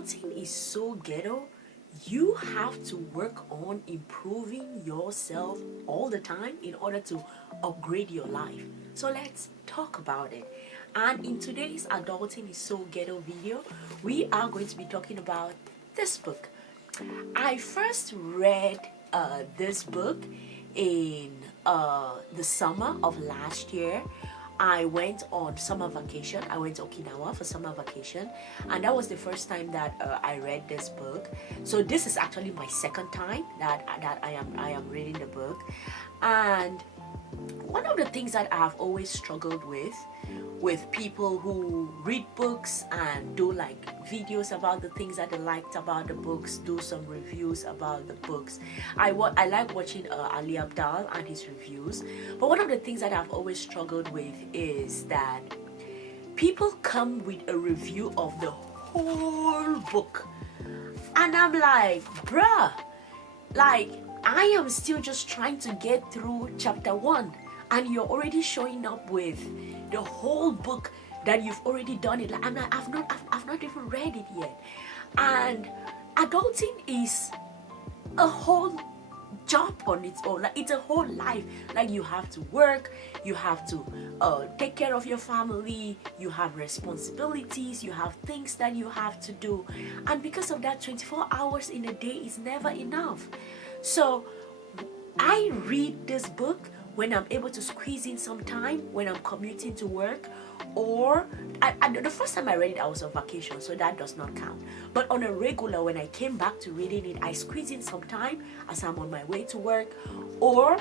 adulting is so ghetto. You have to work on improving yourself all the time in order to upgrade your life. So let's talk about it. And in today's adulting is so ghetto video, we are going to be talking about this book. I first read this book in the summer of last year. I went on summer vacation. I went to Okinawa for summer vacation, and that was the first time that I read this book. So this is actually my second time that I am reading the book. And one of the things that I have always struggled with people who read books and do like videos about the things that they liked about the books, do some reviews about the books. I like watching Ali Abdal and his reviews, but one of the things that I've always struggled with is that people come with a review of the whole book, and I'm like, bruh, like I am still just trying to get through chapter 1, and you're already showing up with the whole book that you've already done it. Like, I've not even read it yet. And adulting is a whole job on its own. Like, it's a whole life. Like, you have to work, you have to take care of your family, you have responsibilities, you have things that you have to do, and because of that, 24 hours in a day is never enough. So I read this book when I'm able to squeeze in some time, when I'm commuting to work, or the first time I read it I was on vacation, so that does not count. But on a regular, when I came back to reading it, I squeeze in some time as I'm on my way to work, or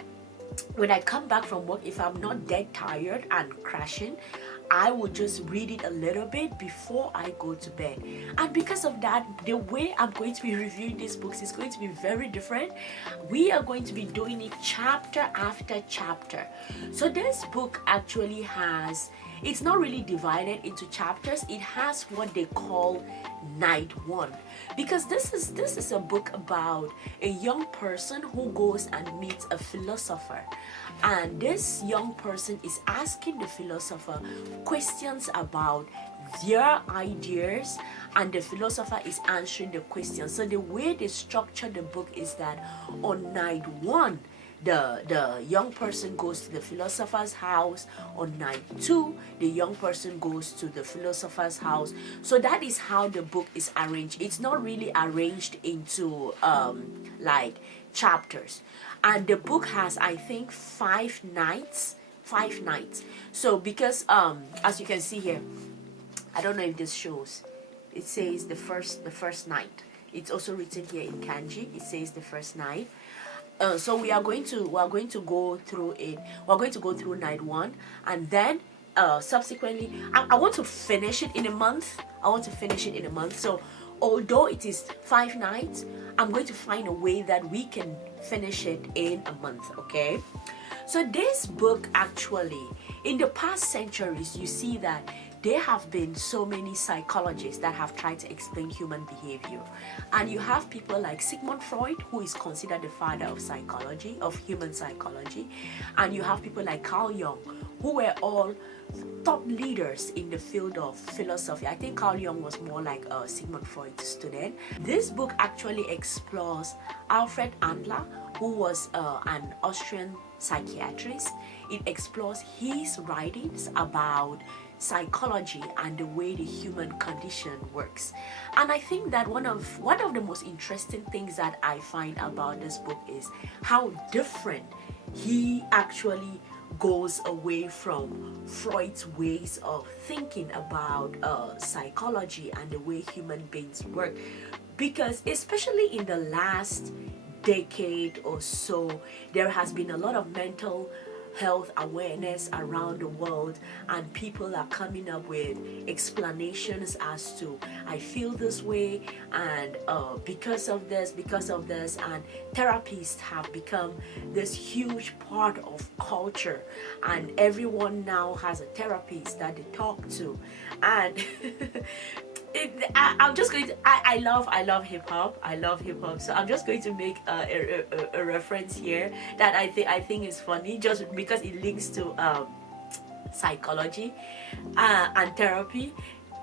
when I come back from work. If I'm not dead tired and crashing, I will just read it a little bit before I go to bed. And because of that, the way I'm going to be reviewing these books is going to be very different. We are going to be doing it chapter after chapter. So this book actually has, it's not really divided into chapters. It has what they call night 1, because this is a book about a young person who goes and meets a philosopher, and this young person is asking the philosopher questions about their ideas, and the philosopher is answering the questions. So the way they structure the book is that on night 1, the young person goes to the philosopher's house. On night 2, the young person goes to the philosopher's house. So that is how the book is arranged. It's not really arranged into like chapters. And the book has, I think, 5 nights. So because as you can see here, I don't know if this shows, it says the first night. It's also written here in kanji. It says the first night. So we are going to go through it. We're going to go through night 1, and then subsequently I want to finish it in a month. So although it is 5 nights, I'm going to find a way that we can finish it in a month. Okay, so this book, actually, in the past centuries, you see that there have been so many psychologists that have tried to explain human behavior. And you have people like Sigmund Freud, who is considered the father of psychology, of human psychology. And you have people like Carl Jung, who were all top leaders in the field of philosophy. I think Carl Jung was more like a Sigmund Freud student. This book actually explores Alfred Adler, who was an Austrian psychiatrist. It explores his writings about psychology and the way the human condition works. And I think that one of the most interesting things that I find about this book is how different he actually goes away from Freud's ways of thinking about psychology and the way human beings work. Because especially in the last decade or so, there has been a lot of mental health awareness around the world, and people are coming up with explanations as to, I feel this way, and because of this, and therapists have become this huge part of culture, and everyone now has a therapist that they talk to. And I'm just going to, I love hip-hop. So I'm just going to make a reference here that I think is funny, just because it links to psychology and therapy.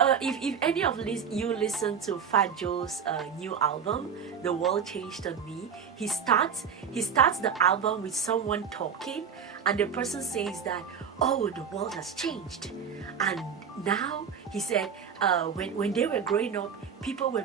if any of you listen to Fat Joe's new album, The World Changed on Me, he starts the album with someone talking, and the person says that, oh, the world has changed, and now he said, when they were growing up, people were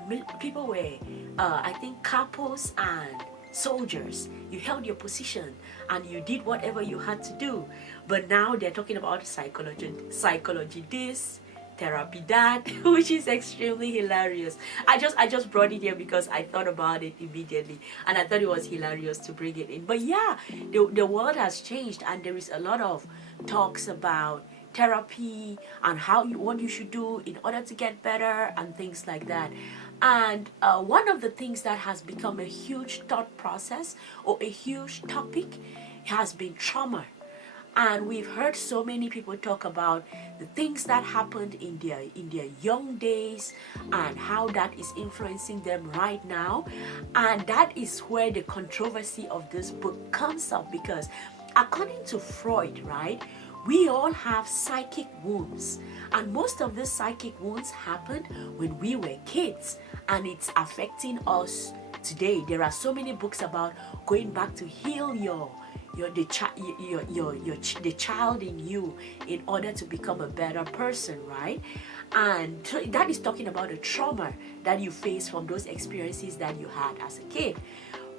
I think capos and soldiers. You held your position and you did whatever you had to do, but now they're talking about psychology this, therapy that, which is extremely hilarious. I just brought it here because I thought about it immediately, and I thought it was hilarious to bring it in. But yeah, the world has changed, and there is a lot of talks about therapy and what you should do in order to get better and things like that. And one of the things that has become a huge thought process or a huge topic has been trauma. And we've heard so many people talk about the things that happened in their young days and how that is influencing them right now. And that is where the controversy of this book comes up, because according to Freud, right, we all have psychic wounds, and most of these psychic wounds happened when we were kids, and it's affecting us today. There are so many books about going back to heal the child in you in order to become a better person, right? And that is talking about the trauma that you face from those experiences that you had as a kid.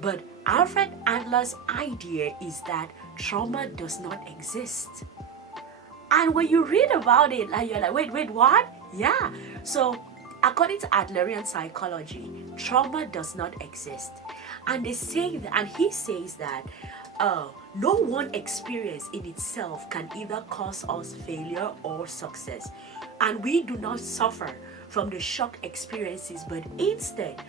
But Alfred Adler's idea is that trauma does not exist. And when you read about it, like, you're like, wait, what? Yeah. So according to Adlerian psychology, trauma does not exist. And they say that, and he says that no one experience in itself can either cause us failure or success. And we do not suffer from the shock experiences, but instead,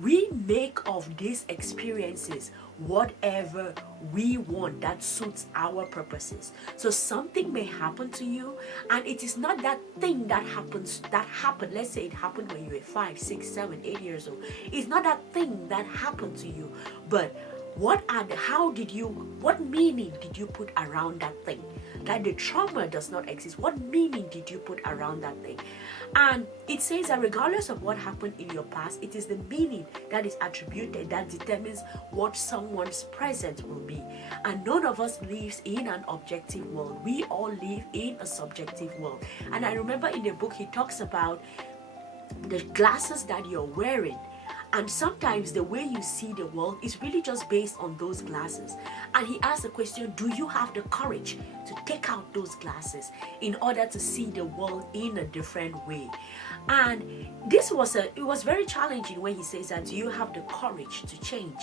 we make of these experiences whatever we want that suits our purposes. So something may happen to you, and it is not that thing that happened. Let's say it happened when you were 5, 6, 7, 8 years old. It's not that thing that happened to you, but what meaning did you put around that thing? That the trauma does not exist. What meaning did you put around that thing? And it says that regardless of what happened in your past, it is the meaning that is attributed that determines what someone's present will be. And none of us lives in an objective world. We all live in a subjective world. And I remember in the book he talks about the glasses that you're wearing. And sometimes the way you see the world is really just based on those glasses. And he asked the question, do you have the courage to take out those glasses in order to see the world in a different way? And it was very challenging when he says that, do you have the courage to change?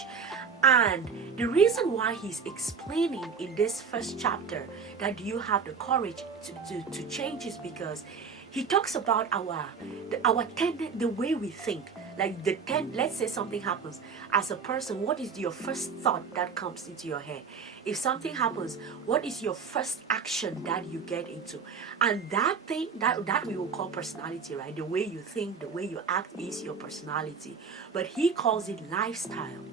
And the reason why he's explaining in this first chapter that do you have the courage to change is because he talks about the way we think. Like let's say something happens. As a person, what is your first thought that comes into your head? If something happens, what is your first action that you get into? And that thing, that we will call personality, right? The way you think, the way you act is your personality. But he calls it lifestyle.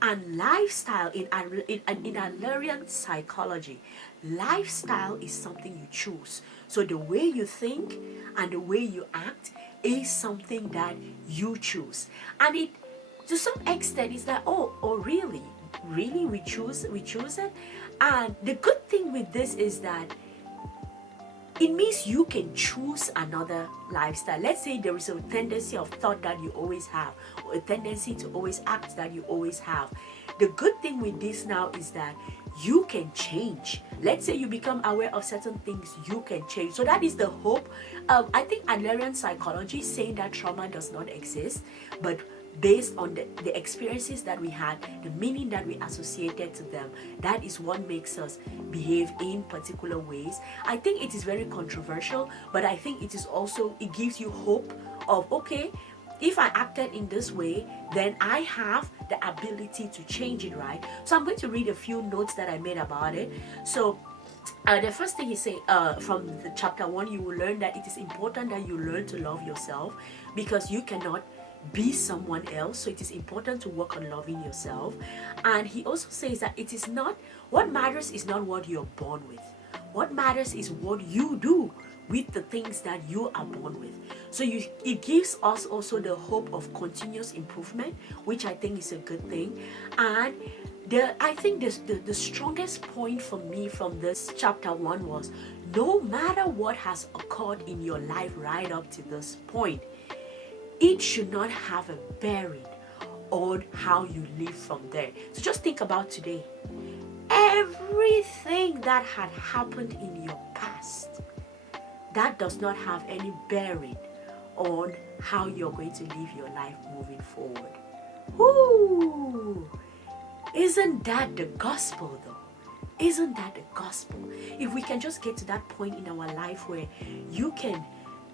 And lifestyle in Adlerian psychology, lifestyle is something you choose. So the way you think and the way you act is something that you choose. And it, to some extent, is that, oh really we choose it. And the good thing with this is that it means you can choose another lifestyle. Let's say there is a tendency of thought that you always have, or a tendency to always act that you always have. The good thing with this now is that you can change. Let's say you become aware of certain things, you can change. So that is the hope. I think Adlerian psychology is saying that trauma does not exist, but based on the experiences that we had, the meaning that we associated to them, that is what makes us behave in particular ways. I think it is very controversial, but I think it is also, it gives you hope of, okay, if I acted in this way, then I have the ability to change it, right? So I'm going to read a few notes that I made about it. So the first thing he say from the chapter 1, you will learn that it is important that you learn to love yourself, because you cannot be someone else. So it is important to work on loving yourself. And he also says that it is not, what matters is not what you're born with. What matters is what you do with the things that you are born with. So it gives us also the hope of continuous improvement, which I think is a good thing. And I think the strongest point for me from this chapter 1 was, no matter what has occurred in your life right up to this point, it should not have a bearing on how you live from there. So just think about today. Everything that had happened in your past, that does not have any bearing on how you're going to live your life moving forward. Woo! Isn't that the gospel though? Isn't that the gospel? If we can just get to that point in our life where you can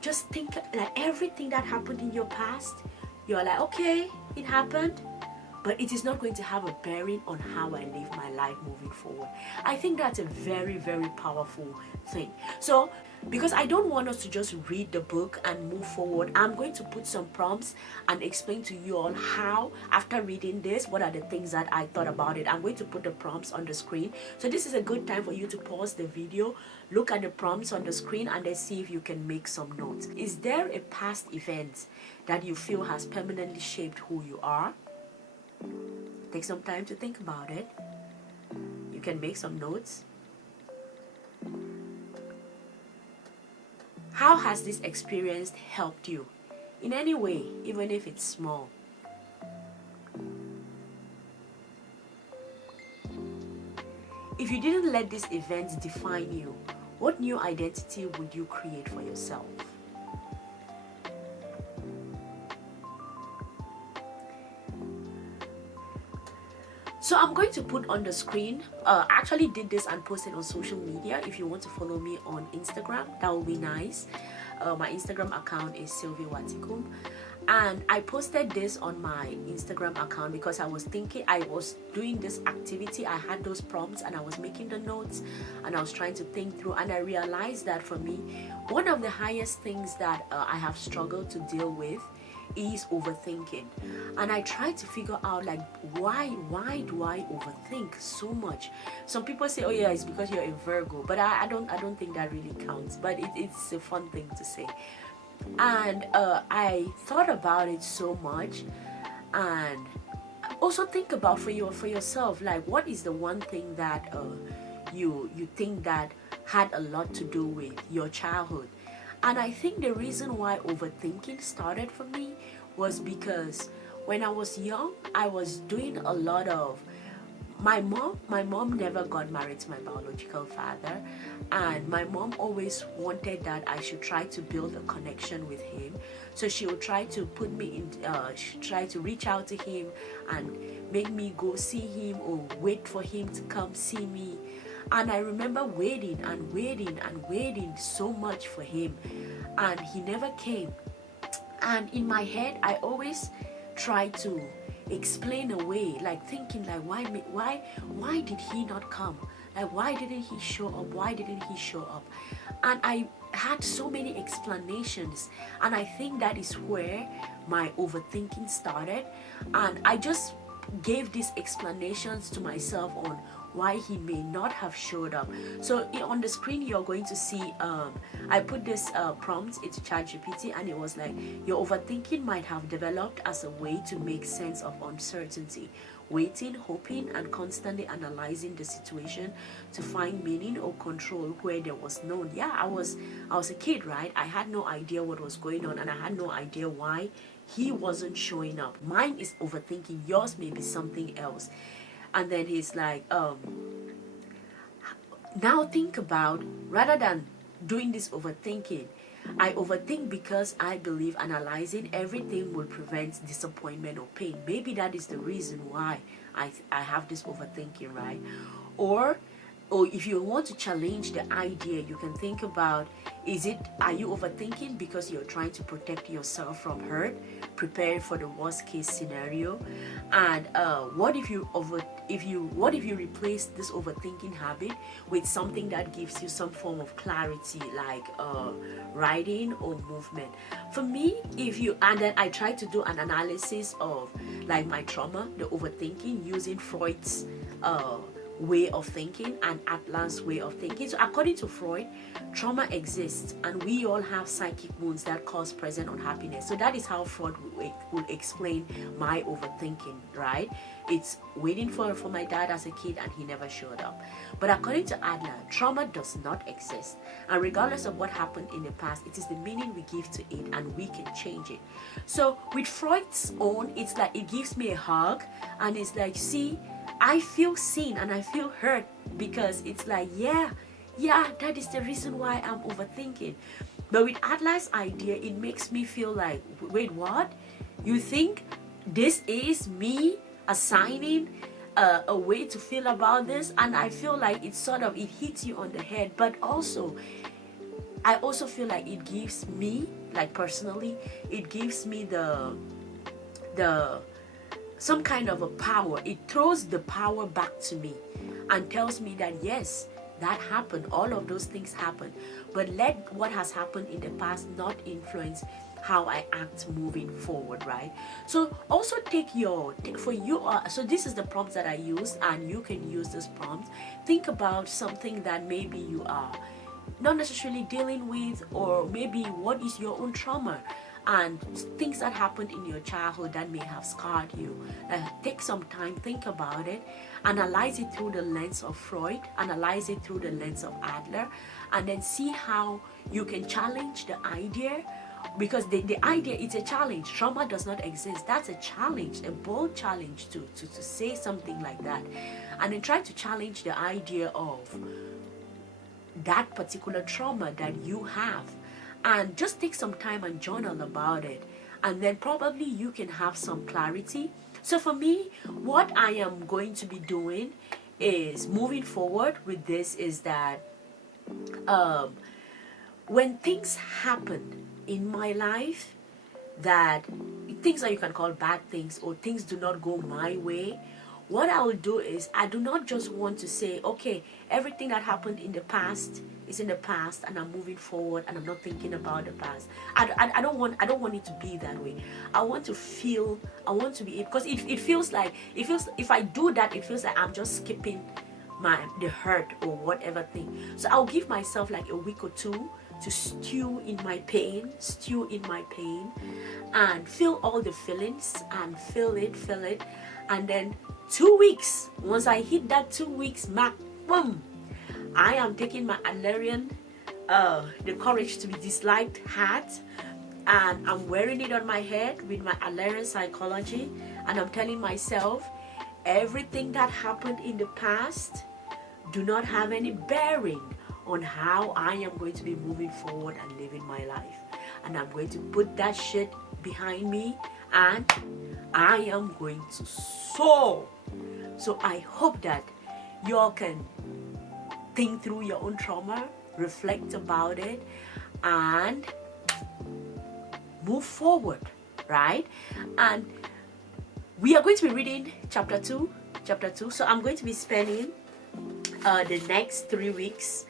just think like everything that happened in your past, you're like, okay, it happened, but it is not going to have a bearing on how I live my life moving forward. I think that's a very, very powerful thing. So, because I don't want us to just read the book and move forward, I'm going to put some prompts and explain to you all how, after reading this, what are the things that I thought about it. I'm going to put the prompts on the screen. So this is a good time for you to pause the video, look at the prompts on the screen, and then see if you can make some notes. Is there a past event that you feel has permanently shaped who you are? Take some time to think about it. You can make some notes. How has this experience helped you in any way, even if it's small? If you didn't let these events define you, what new identity would you create for yourself? So I'm going to put on the screen, I actually did this and posted on social media. If you want to follow me on Instagram, that would be nice. My Instagram account is Sylvie Watikum. And I posted this on my Instagram account because I was thinking, I was doing this activity, I had those prompts and I was making the notes and I was trying to think through, and I realized that for me, one of the highest things that I have struggled to deal with is overthinking. And I try to figure out, like, why do I overthink so much? Some people say, oh yeah, it's because you're a Virgo, but I don't think that really counts, but it's a fun thing to say. And I thought about it so much, and also think about for yourself, like, what is the one thing that you think that had a lot to do with your childhood? And I think the reason why overthinking started for me was because when I was young, I was doing a lot of, my mom never got married to my biological father, and my mom always wanted that I should try to build a connection with him. So she would try to put me in, try to reach out to him and make me go see him or wait for him to come see me. And I remember waiting and waiting and waiting so much for him, and he never came. And in my head, I always try to explain away, like thinking like, why did he not come? Like, why didn't he show up? Why didn't he show up? And I had so many explanations, and I think that is where my overthinking started. And I just gave these explanations to myself on why he may not have showed up. So on the screen you're going to see, I put this prompt into ChatGPT, and it was like, your overthinking might have developed as a way to make sense of uncertainty, waiting, hoping, and constantly analyzing the situation to find meaning or control where there was none. Yeah, I was a kid, right? I had no idea what was going on, and I had no idea why he wasn't showing up. Mine is overthinking, yours may be something else. And then he's like, now think about, rather than doing this overthinking, I overthink because I believe analyzing everything will prevent disappointment or pain. Maybe that is the reason why I have this overthinking, right? Or if you want to challenge the idea, you can think about, are you overthinking because you're trying to protect yourself from hurt, prepare for the worst case scenario? And what if you replace this overthinking habit with something that gives you some form of clarity, like writing or movement? For me, and then I try to do an analysis of like my trauma, the overthinking, using Freud's way of thinking and Adler's way of thinking. So according to Freud, trauma exists and we all have psychic wounds that cause present unhappiness. So that is how Freud will explain my overthinking, right? It's waiting for my dad as a kid and he never showed up. But according to Adler, trauma does not exist, and regardless of what happened in the past, it is the meaning we give to it and we can change it. So with Freud's own, it's like it gives me a hug and it's like, see, I feel seen and I feel hurt, because it's like, yeah, that is the reason why I'm overthinking. But with Adler's idea, it makes me feel like, wait, what? You think this is me assigning a way to feel about this? And I feel like it hits you on the head. But also, I also feel like it gives me, like personally, it gives me the some kind of a power. It throws the power back to me and tells me that yes, that happened, all of those things happened, but let what has happened in the past not influence how I act moving forward, right? So also so this is the prompts that I use, and you can use this prompt. Think about something that maybe you are not necessarily dealing with, or maybe what is your own trauma and things that happened in your childhood that may have scarred you. Take some time, think about it, analyze it through the lens of Freud, analyze it through the lens of Adler, and then see how you can challenge the idea, because the idea is a challenge. Trauma does not exist. That's a challenge, a bold challenge to say something like that, and then try to challenge the idea of that particular trauma that you have, and just take some time and journal about it, and then probably you can have some clarity. So for me, what I am going to be doing is moving forward with this is that when things happen in my life, that things that you can call bad things, or things do not go my way, what I will do is, I do not just want to say, okay, everything that happened in the past is in the past and I'm moving forward and I'm not thinking about the past. I don't want it to be that way. I want to be, because it feels like, if I do that, it feels like I'm just skipping the hurt or whatever thing. So I'll give myself like a week or two to stew in my pain, and feel all the feelings and feel it, and then 2 weeks, once I hit that 2 weeks mark, boom, I am taking my Adlerian, the Courage to be Disliked hat, and I'm wearing it on my head with my Adlerian psychology, and I'm telling myself, everything that happened in the past do not have any bearing on how I am going to be moving forward and living my life. And I'm going to put that shit behind me, and I am going to soar. So I hope that y'all can think through your own trauma, reflect about it, and move forward, right? And we are going to be reading chapter 2. So I'm going to be spending the next 3 weeks.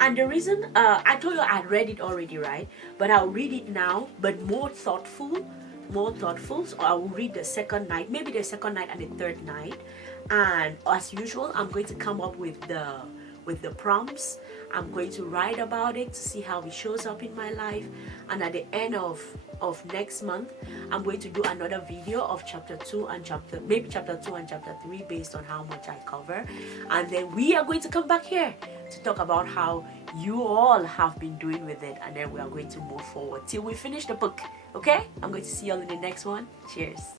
And the reason, I told you I read it already, right? But I'll read it now, but more thoughtful. So I will read the second night, maybe the second night and the third night. And as usual, I'm going to come up with the prompts. I'm going to write about it to see how it shows up in my life. And at the end of next month, I'm going to do another video of chapter 2 and chapter 2 and chapter 3 based on how much I cover. And then we are going to come back here to talk about how you all have been doing with it, and then we are going to move forward till we finish the book. Okay, I'm going to see you all in the next one. Cheers.